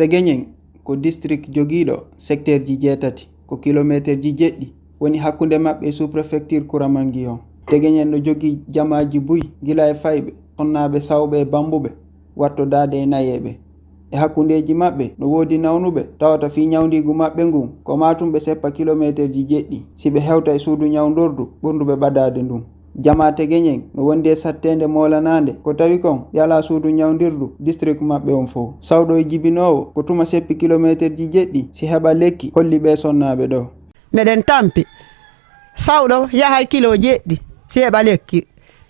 Tegeñen ko district jogiiɗo secteur ji jeetati ko kilométre ji jeɗɗi woni hakkunde maɓɓe e sous-préfecture Kouramangui on. Tegeñen no jogii jamaaji buy gila e fayɓe sonnaaɓe sawɓe e bambuɓe wattodade e nayeɓe. E hakkundeji maɓɓe no woodi nawnuɓe tawata fii ñawndigu maɓɓe ngun ko matumɓe seppa kilométre ji jeɗɗi si ɓe hewta e suudu ñawndordu ɓurduɓe ɓadade ndun. Jama Tegeñen no wondi e sattende moolanande ko tawi kon ɓe ala suudu ñawdirdu district maɓɓe on fof. Sawɗo e jibinowo ko tuma seppi kilométre ji jeɗɗi si heɓa lekki holli ɓe sonnaɓe ɗo. Meɗen tampi sawɗo yahay kilo jeɗɗi si heɓa lekki,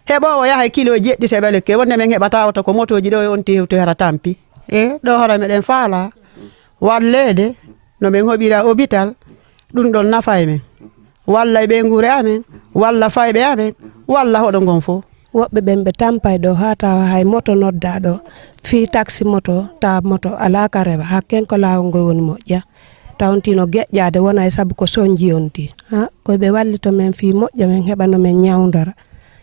heɓowo yahay kilo jeɗɗi si heɓa lekki, wonde men heɓata wata ko motoji ɗo e on tewtoyata tampi. Ɗo hora meɗen faala wallede no min hoɓira hôpital ɗum ɗon nafay men, walla ɓe guure amen, walla fayɓe amen, walla hoɗo gon fof. Woɓɓe ɓen ɓe tampay ɗo ha tawa hay moto nodda ɗo fi taxi moto ta moto ala ka rewa hakken ko lawol ngol woni moƴƴa tawntino geƴƴade wona e saabu ko soñji onti koɓe wallito men fi moƴƴa men heɓano men ñawdora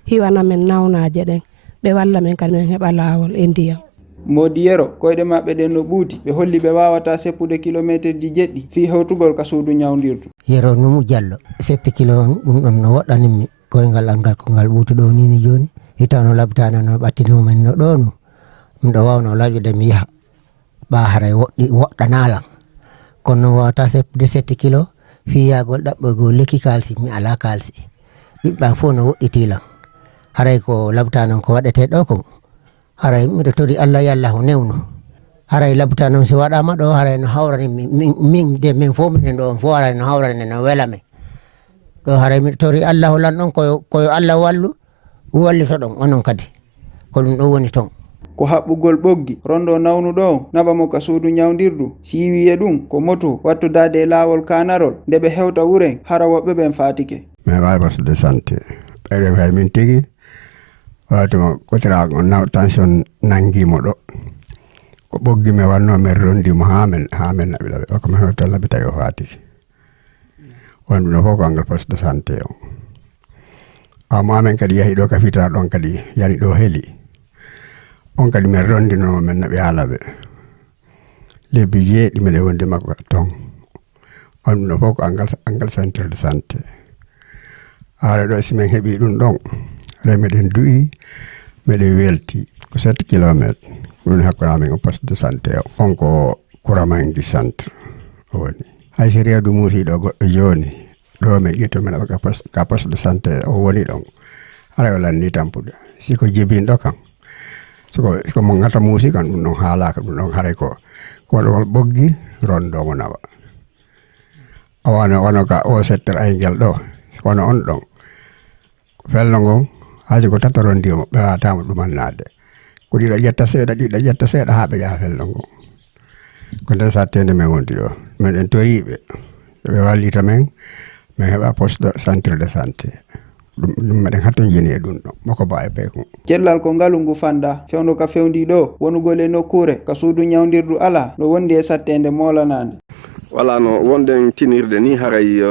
hiwana men nawnaje ɗen ɓe walla men kadi men heɓa lawol e ndiyam. Modi yero koyɗe maɓɓe ɗen no ɓuuti ɓe holli ɓe wawata seppude kilométre ji jeɗɗi fi hewtugol ka suudu ñawdirdu. Yero Numu Diallo 7 kilo on ɗum ɗon no woɗɗanimmi koyngal angal ko ngal ɓuuti ɗo ni joni hitano labtano no ɓattino men no ɗo no ɗum ɗo wawno laɓide mi yaha ɓa haray woɗɗanalan kono no wawata seppude 7 kilo fi yagol ɗaɓɓoygol lekki kalsi mi ala kalsi ɓiɓɓan fof no woɗɗitilan haray ko labtanon ko waɗete ɗo kon haray miɗo tori Allah yallah o newno haray labtanon si waɗama ɗo haray no hawrani min de min fof minen ɗo on fof haray no hawrani no wela men ɗo haray miɗo tori Allah o lan ɗon koyo Allah wallu wallito ɗon onon kadi ko ɗum ɗo woni ton. Ko haɓɓugol ɓoggi rondo nawnuɗo on naɓamo ka suudu ñawdirdu si wiye ɗum ko moto wattudade e laawol kanarol nde ɓe hewta wuren hara woɓɓe ɓen fatike. Mais wawi wasde santé ɓeyɗo hay min tigui watuma kotirago naw tension nanguimo ɗo ko ɓoggi mi wanno min rondimo ha men naɓi laɓe o komi hewta laɓi tawi o fatiki wonɗum ɗo fof ko angal poste de santé o amma amen kadi yahi ɗo ka fita ɗon kadi yani ɗo heeli on kadi min rondinomo men naɓi ha laɓe lebbi jeeɗi miɗe wondi makko ton wonɗum ɗo fof ko angal centre de santé haala ɗo simin heeɓi ɗum ɗon re meɗen du'i meɗen welti ko 7 kilométre ɗum hakkude amen o poste de santé on ko Kouramangui centre o woni hay so reedu muusiɗo goɗɗo joni ɗo mi ƴetto men aɓa ka poste de santé o woni ɗon haray o lanni tampude siko jibinɗo kam siko mo gata muusi kam ɗum ɗon haalaka ɗum ɗon haray ko waɗogol ɓoggi rondomo nawa wono ka o secteur Aygel ɗo wono on ɗon fello ngon haji ko tata rondimo ɓe watama ɗumannade ko ɗiɗo ƴetta seeɗa ha ɓe ƴaha fello ngon ko nder sattede men wondi ɗo meɗen toriɓe ɓe wallita men min heɓa poste de centre de santé ɗum meɗen hatton jini e ɗum ɗon moko ba e peyko cellal ko ngalu ngu fanda fewndo ka fewndi ɗo wonugol e nokkure ka suudu ñawdirdu ala no wondi e sattede moolanande. wala no wonɗen tinirde ni haray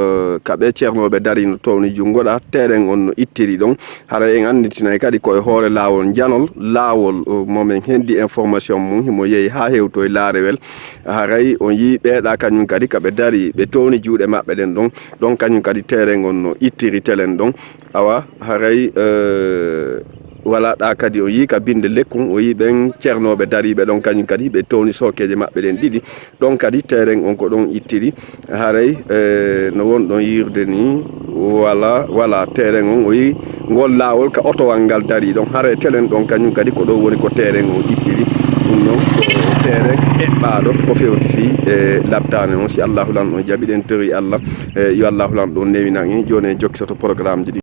kaɓe ceernoɓe dari no towni junggoɗa teɗen on no ittiri ɗon haray en anditinayi kadi koye hoore laawol janol laawol momin hendi information mum himo yeehi ha hewto e laarewel haray on yi ɓeeɗa kañum kadi kaɓe dari ɓe towni juuɗe maɓɓe ɗen ɗon kañum kadi teɗen on no ittiri telen ɗon awa haray wala ɗa kadi o yi ka binde lekkum o yi ɓen ceernoɓe dariɓe ɗon kañum kadi ɓe towni sokeje maɓɓe ɗen ɗiɗi ɗon kadi terrain on ko ɗon ittiri haray no won ɗon yirde ni wala terrain on o yi ngol lawol ka otowal ngal dari ɗon haray telen ɗon kañum kadi ko ɗo woni ko terrain on ittiri ɗum noon ko terrain eɓɓaɗo ko fewti fi e labtane on si allahu lan ɗon jaaɓi ɗen tori Allah yo allahu lan ɗon newinan en joni en jokkitoto programme ji ɗi